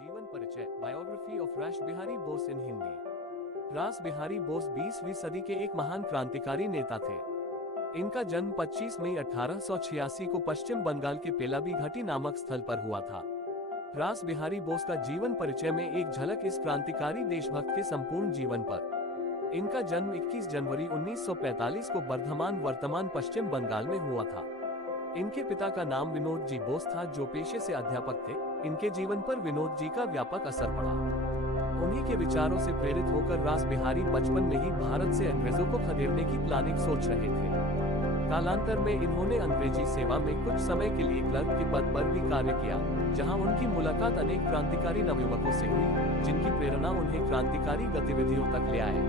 जीवन परिचय, biography of रास बिहारी बोस इन हिंदी। रास बिहारी बोस 20वीं सदी के एक महान क्रांतिकारी नेता थे। इनका जन्म 25 मई 1886 को पश्चिम बंगाल के पेलाबी घाटी नामक स्थल पर हुआ था। रास बिहारी बोस का जीवन परिचय में एक झलक इस क्रांतिकारी देशभक्त के संपूर्ण जीवन पर। इनका जन्म 21 जनवरी 1945 को बर्धमान वर्तमान पश्चिम बंगाल में हुआ था। इनके पिता का नाम विनोद जी बोस था, जो पेशे से अध्यापक थे। इनके जीवन पर विनोद जी का व्यापक असर पड़ा। उन्हीं के विचारों से प्रेरित होकर रास बिहारी बचपन में ही भारत से अंग्रेजों को खदेड़ने की प्लानिंग सोच रहे थे। कालांतर में इन्होंने अंग्रेजी सेवा में कुछ समय के लिए क्लर्क के पद पर भी कार्य किया, जहां उनकी मुलाकात अनेक क्रांतिकारी नवयुवकों से हुई, जिनकी प्रेरणा उन्हें क्रांतिकारी गतिविधियों तक ले आए।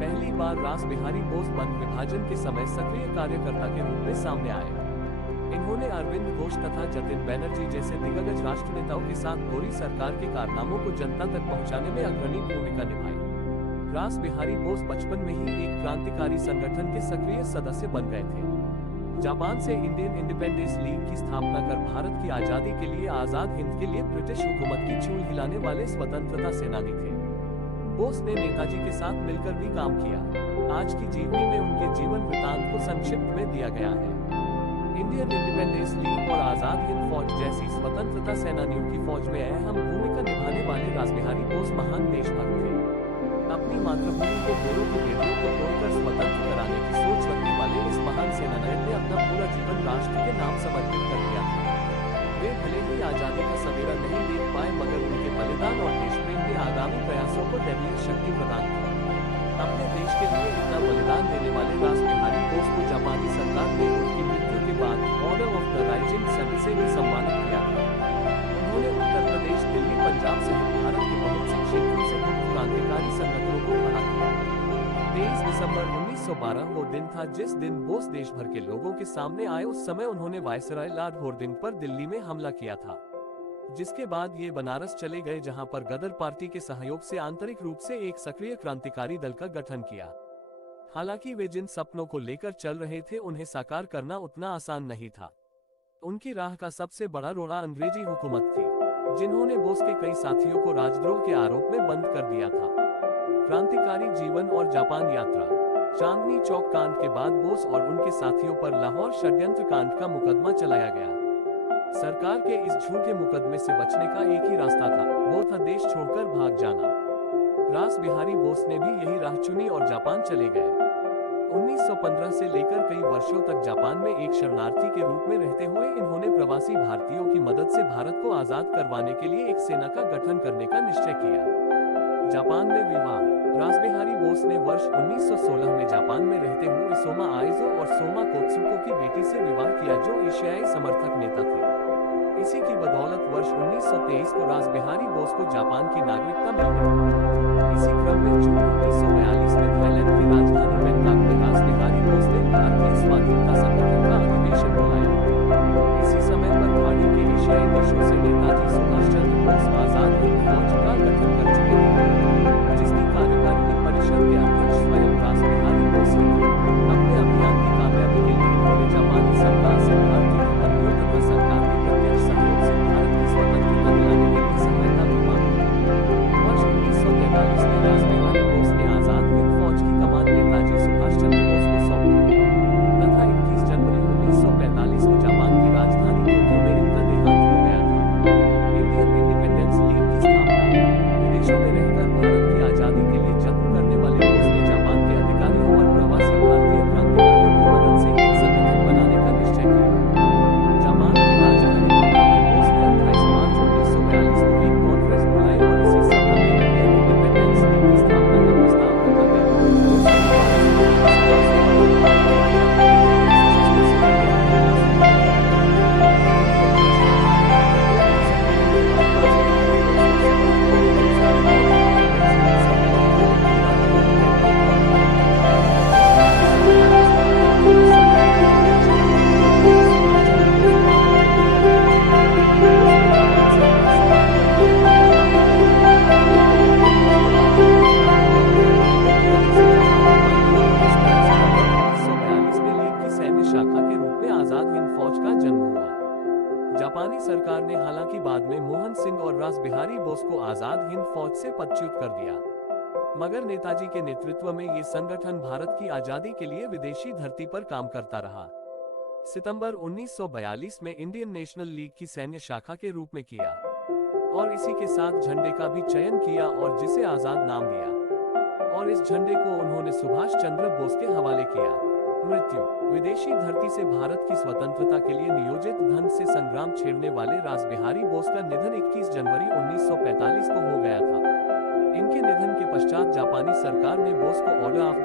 पहली बार रास बिहारी बोस बंग विभाजन के समय सक्रिय कार्यकर्ता के रूप में सामने आए। इन्होंने अरविंद घोष तथा जतिन बनर्जी जैसे दिग्गज राष्ट्रनेताओं के साथ गोरी सरकार के कारनामों को जनता तक पहुंचाने में अग्रणी भूमिका निभाई। रास बिहारी बोस बचपन में ही एक क्रांतिकारी संगठन के सक्रिय सदस्य बन गए थे। जापान से इंडियन इंडिपेंडेंस लीग की स्थापना कर भारत की आजादी के लिए आजाद हिंद के लिए ब्रिटिश हुकूमत की चूल हिलाने वाले स्वतंत्रता सेनानी थे। बोस ने नेताजी के साथ मिलकर भी काम किया। आज की जीवनी में उनके जीवन वृतांत को संक्षिप्त में दिया गया है। इंडियन इंडिपेंडेंस लीग और आजाद हिंद फौज जैसी स्वतंत्रता सेनानियों की फौज में अहम भूमिका निभाने वाले रास बिहारी बोस महान देशभक्त थे। अपनी मातृभूमि को गोरों की बेटियों को तोड़कर स्वतंत्र कराने की सोच रखने वाले इस महान सेनानायक ने अपना पूरा जीवन राष्ट्र के नाम समर्पित कर दिया था। वे भले ही आजादी का सवेरा नहीं देख पाए, मगर उनके बलिदान और देशप्रेम ने आगामी प्रयासों को दैवीय शक्ति प्रदान की। अपने देश के लिए इतना बलिदान देने वाले रास बिहारी बोस को जापानी सरकार ने उनकी मृत्यु के बाद Order of the Rising Sun से भी सम्मानित किया था। उन्होंने उत्तर प्रदेश, दिल्ली, पंजाब सहित भारत के बहुत से क्षेत्रों से मुक्त क्रांतिकारी संगठनों को खड़ा किया। 23 दिसंबर 1912 वो दिन था जिस दिन बोस देश भर के लोगों के सामने आए। उस समय उन्होंने वायसराय लॉर्ड होर्डिंग पर दिल्ली में हमला किया था, जिसके बाद ये बनारस चले गए, जहां पर गदर पार्टी के सहयोग से आंतरिक रूप से एक सक्रिय क्रांतिकारी दल का गठन किया। हालांकि वे जिन सपनों को लेकर चल रहे थे उन्हें साकार करना उतना आसान नहीं था। उनकी राह का सबसे बड़ा रोड़ा अंग्रेजी हुकूमत थी, जिन्होंने बोस के कई साथियों को राजद्रोह के आरोप में बंद कर दिया था। क्रांतिकारी जीवन और जापान यात्रा। चांदनी चौक कांड के बाद बोस और उनके साथियों पर लाहौर षड्यंत्र कांड का मुकदमा चलाया गया। सरकार के इस झूठे मुकदमे से बचने का एक ही रास्ता था, वो था देश छोड़कर भाग जाना। रास बिहारी बोस ने भी यही राह चुनी और जापान चले गए। 1915 से लेकर कई वर्षों तक जापान में एक शरणार्थी के रूप में रहते हुए इन्होंने प्रवासी भारतीयों की मदद से भारत को आजाद करवाने के लिए एक सेना का गठन करने का निश्चय किया। जापान में विवाह। रास बिहारी बोस ने वर्ष 1916 में जापान में रहते हुए सोमा आइजो और सोमा कोत्सुको की बेटी से विवाह किया, जो एशियाई समर्थक नेता थे। इसी की बदौलत वर्ष 1923 को रास बिहारी बोस को जापान की नागरिकता मिल गई। इसी क्रम में जून 1942 में थाईलैंड की राजधानी बैंकॉक में रास बिहारी बोस ने भारतीय स्वाधीनता संगठन का अधिवेशन बुलाया। इसी समय पर खाड़ी के एशियाई देशों से नेताजी सुभाष चंद्र बोस आजाद हिंद फौज का गठन कर चुके थे, जिसकी कार्यकारिणी परिषद के अध्यक्ष स्वयं रास बिहारी बोस ही थे। अपने अभियान की कामयाबी के लिए इन्होंने जापानी सरकार से भारतीय बंदियों तथा सरकार के प्रत्यक्ष सहयोग से भारत की स्वतंत्रता दिलाने के लिए सहायता भी मांगी। वर्ष 1943 में रास बिहारी बोस ने आजाद हिंद फौज की कमान नेताजी सुभाष चंद्र बोस को सौंपी तथा 21 जनवरी 1945 को जापान की राजधानी टोक्यो में इनका देहांत हो गया था। सिंह और रास बिहारी बोस को आजाद हिंद फौज से पदच्युत कर दिया। मगर नेताजी के नेतृत्व में ये संगठन भारत की आजादी के लिए विदेशी धरती पर काम करता रहा। सितंबर 1942 में इंडियन नेशनल लीग की सैन्य शाखा के रूप में किया और इसी के साथ झंडे का भी चयन किया और जिसे आजाद नाम दिया और इस झंडे को उन्होंने सुभाष चंद्र बोस के हवाले किया। मृत्यु। विदेशी धरती से भारत की स्वतंत्रता के लिए नियोजित ढंग से संग्राम छेड़ने वाले रास बिहारी बोस का निधन 21 जनवरी 1945 को हो गया था। इनके निधन के पश्चात जापानी सरकार ने बोस को ऑर्डर ऑफ द